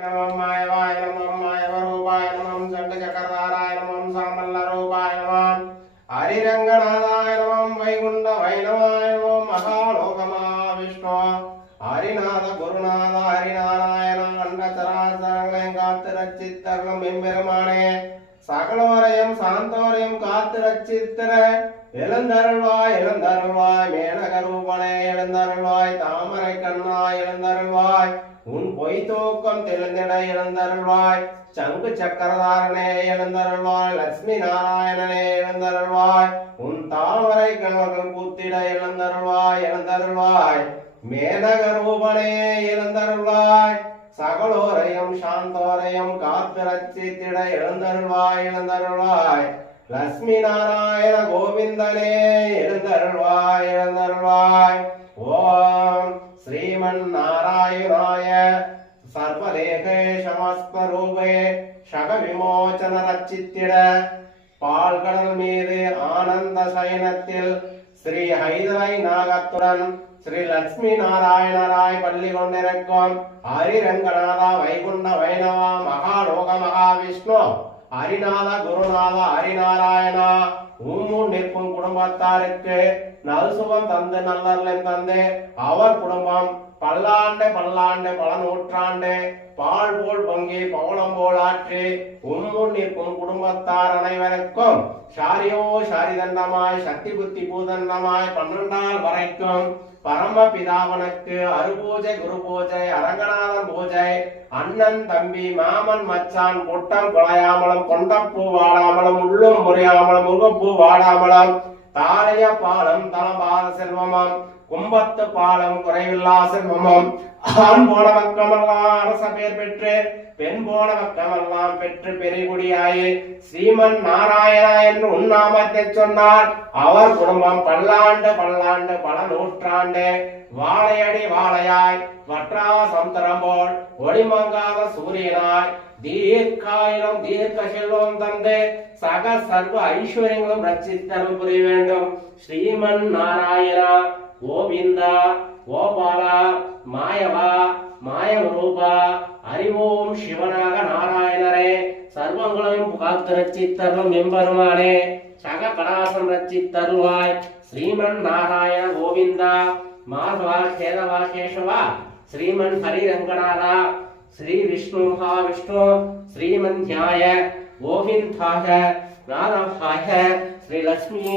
नमः मायवाय नमः मायवरूपाय नमः चंडचक्रधाराय नमः सामल्लरूपाय नमः हरिरंगनाथाय नमः वैकुंठवैनवाय नमः महालोकमहाविष्णु हरिनाथ गुरुनाथ हरिनारायण अण्डचराचरங்களை காத்து ரட்சித்தருளும் எம்பெருமானே சகலவரையும் சாந்தவரையும் காத்து ரட்சித்திர எழுந்தருள்வாய் எழுந்தருள்வாய் மேனகரூபனே எழுந்தருள்வாய் தாமரை கண்ணா எழுந்தருள்வாய் உன் பொய் தூக்கம் தெளிந்திட எழுந்தருள்வாய் சங்கு சக்கரதாரனே எழுந்தருள்வாய் லட்சுமி நாராயணனே எழுந்தருள்வாய் உன் தாமரை கண்கள் பூத்திட எழுந்தருள்வாய் எழுந்தருள்வாய் மேனகரூபனே எழுந்தருள்வாய் சகலோரையும் சாந்தோரையும் காத்து ரட்சித்திட எழுந்தருள்வாய் எழுந்தருள்வாய் லட்சுமி நாராயண கோவிந்தனே எழுந்தருள்வாய் எழுந்தருள்வாய் ஓம் श्रीमन् नारायणाय सर्वलेखेशमस्वरूपे शग विमोचन रचित्तिड பால்கடல் மீது ஆனந்த சயனத்தில் ஸ்ரீ ஹைதரை நாகத்துடன் ஸ்ரீ லட்சுமி நாராயணராய் பள்ளி கொண்டிருக்கும் ஹரிரங்கநாதா வைகுண்ட வைணவா மகாலோக மகாவிஷ்ணு ஹரிநாத குருநாத ஹரிநாராயணா உம்முன் நிற்கும் குடும்பத்தாருக்கு நல்சுகம் தந்து நல்லர்களின் தந்து அவர் குடும்பம் பல்லாண்டு பல்லாண்டு பல நூற்றாண்டு பால் போல் பொங்கி பவளம் போல் ஆற்றி உம்முன் நிற்கும் குடும்பத்தார் அனைவருக்கும் ஷாரியோ ஷாரிதண்டமாய் சக்தி புத்தி பூதண்டமாய் 12 நாள் வரைக்கும் பரம பிதாவனுக்கு அருபூஜை குரு பூஜை அரங்கநாதன் பூஜை அண்ணன் தம்பி மாமன் மச்சான் கூட்டம் குலையாமலும் கொண்டப்பூ வாடாமலும் உள்ளும் முறையாமலும் முருகப்பூ வாடாமலும் தாளைய பாலம் தலபாத செல்வமம் கும்பத்து பாலம் குறைவில்லா செல்வமம் ஆண் போன பக்கமெல்லாம் அரச பேர் பெற்று பெண் போன பக்கமெல்லாம் பெற்று பெருகுடியாயி ஸ்ரீமன் நாராயணா என்று உன்னாமத்தை சொன்னார் அவர் குடும்பம் பல்லாண்டு பல்லாண்டு பல நூற்றாண்டு வாழையடி வாழையாய் வற்றாவ சமுத்திரம் போல் ஒளிமங்காத சூரியனாய் தீர்க்காயிரம் தீர்க்க செல்வம் தந்து சக சர்வ ஐஸ்வர்யங்களும் ரட்சித்தருள் புரிய வேண்டும். ஸ்ரீமன் நாராயணா கோவிந்தா கோபாலா மாயவா மாயவரூபா அறிவோம் சிவனாக நாராயணரே சர்வங்களையும் காத்து ரட்சித்தருளும் எம்பெருமானே சக கடாசம் ரட்சித்தருள்வாய். ஸ்ரீமன் நாராயண கோவிந்தா மாதவா கேதவா கேசவா ஸ்ரீமன் ஹரிரங்கநாதா श्री विष्णु महाविष्णु श्रीमन्ध्याय गोविंदाय नारायणाय श्री लक्ष्मी